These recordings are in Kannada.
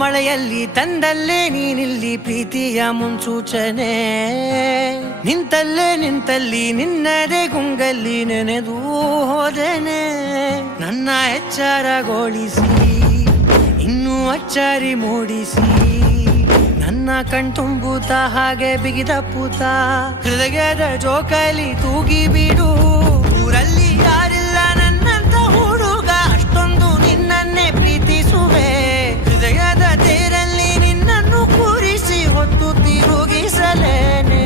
ಮಳೆಯಲ್ಲಿ ತಂದಲ್ಲೇ ನೀನಿಲ್ಲಿ ಪ್ರೀತಿಯ ಮುನ್ಸೂಚನೆ, ನಿಂತಲ್ಲಿ ನಿನ್ನದೇ ಗುಂಗಲ್ಲಿ ನೆನೆದು ಹೋದೆನೆ. ನನ್ನ ಎಚ್ಚರಗೊಳಿಸಿ ಇನ್ನೂ ಅಚ್ಚರಿ ಮೂಡಿಸಿ, ನನ್ನ ಕಣ್ತುಂಬುತ್ತ ಹಾಗೆ ಬಿಗಿದ ಪೂತ ಹೃದಯದ ಜೋಕಾಲಿ ತೂಗಿ ಬಿಡು. ಊರಲ್ಲಿ ಯಾರಿಲ್ಲ ನನ್ನಂತ ಹುಡುಗ, ಅಷ್ಟೊಂದು ನಿನ್ನನ್ನೇ ಪ್ರೀತಿಸುವೆ. ಹೃದಯದ ತೇರಲ್ಲಿ ನಿನ್ನನ್ನು ಕೂರಿಸಿ ಹೊತ್ತು ತಿರುಗಿಸಲೇನೆ.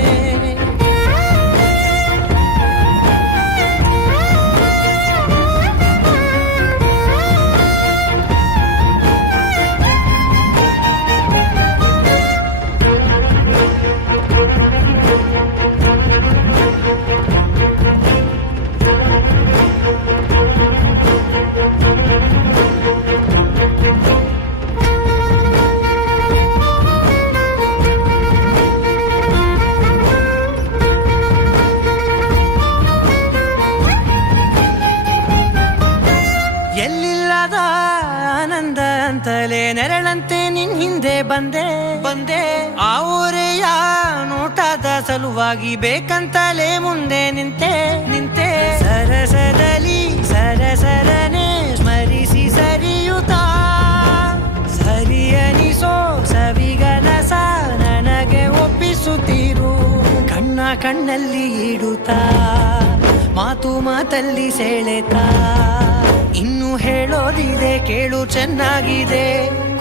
ಎಲ್ಲಿಲ್ಲದ ಆನಂದ ಅಂತಲೇ ನೆರಳಂತೆ ನಿನ್ ಹಿಂದೆ ಬಂದೆ. ಆ ಊರೆಯ ನೋಟದ ಸಲುವಾಗಿ ಬೇಕಂತಲೇ ಮುಂದೆ ನಿಂತೆ. ಸರಸದಲ್ಲಿ ಸರಸರನೆ ಸ್ಮರಿಸಿ ಸರಿಯುತ್ತಾ, ಸರಿಯನಿಸೋ ಸವಿಗನಸ ನನಗೆ ಒಪ್ಪಿಸುತ್ತೀರು. ಕಣ್ಣಲ್ಲಿ ಇಡುತ್ತಾ, ಮಾತಲ್ಲಿ ಸೆಳೆತಾ, ಇನ್ನು ಹೇಳೋದಿದೆ ಕೇಳು ಚೆನ್ನಾಗಿದೆ.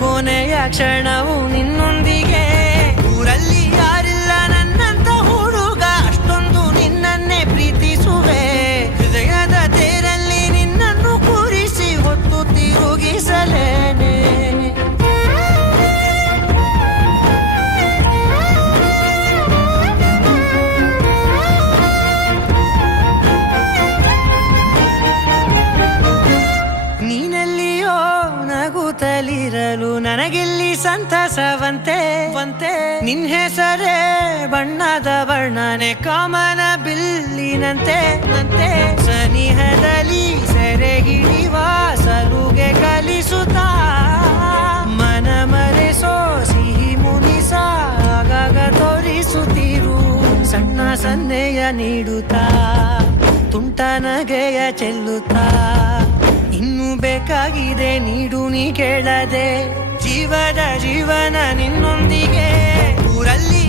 ಕೊನೆಯ ಕ್ಷಣವು ನಿನ್ನೊಂದಿಗೆ. ಊರಲ್ಲಿ ಯಾರಿಲ್ಲ ನನ್ನಂತ ಹುಡುಗ, ಅಷ್ಟೊಂದು ನಿನ್ನನ್ನೇ ಪ್ರೀತಿಸುವೆ. ಹೃದಯದ ತೇರಲ್ಲಿ ನಿನ್ನನ್ನು ಕೂರಿಸಿ ಹೊತ್ತು ತಿರುಗಿಸಲೇನೆ. ನಗುತ್ತಲಿರಲು ನನಗಿಲ್ಲಿ ಸಂತಸವಂತೆ. ನಿನ್ ಹೆಸರೇ ಬಣ್ಣದ ವರ್ಣನೆ ಕಾಮನ ಬಿಲ್ಲಿನಂತೆ. ಸನಿಹದಲ್ಲಿ ಸೆರೆ ಹಿಡಿವ ಸಲುಗೆ ಕಲಿಸುತ್ತಾ, ಮನ ಮರೆಸೋ ಸಿಹಿ ಮುನಿಸ ಆಗಾಗ ತೋರಿಸುತ್ತೀರು. ಸಣ್ಣ ಸನ್ನೆಯ ನೀಡುತ್ತಾ, ತುಂಟ ನಗೆಯ ಚೆಲ್ಲುತ್ತಾ, ಇನ್ನು ಬೇಕಾಗಿದೆ ನೀಡು ನೀ ಕೇಳದೆ. ಜೀವನ ನಿನ್ನೊಂದಿಗೆ. ಊರಲ್ಲಿ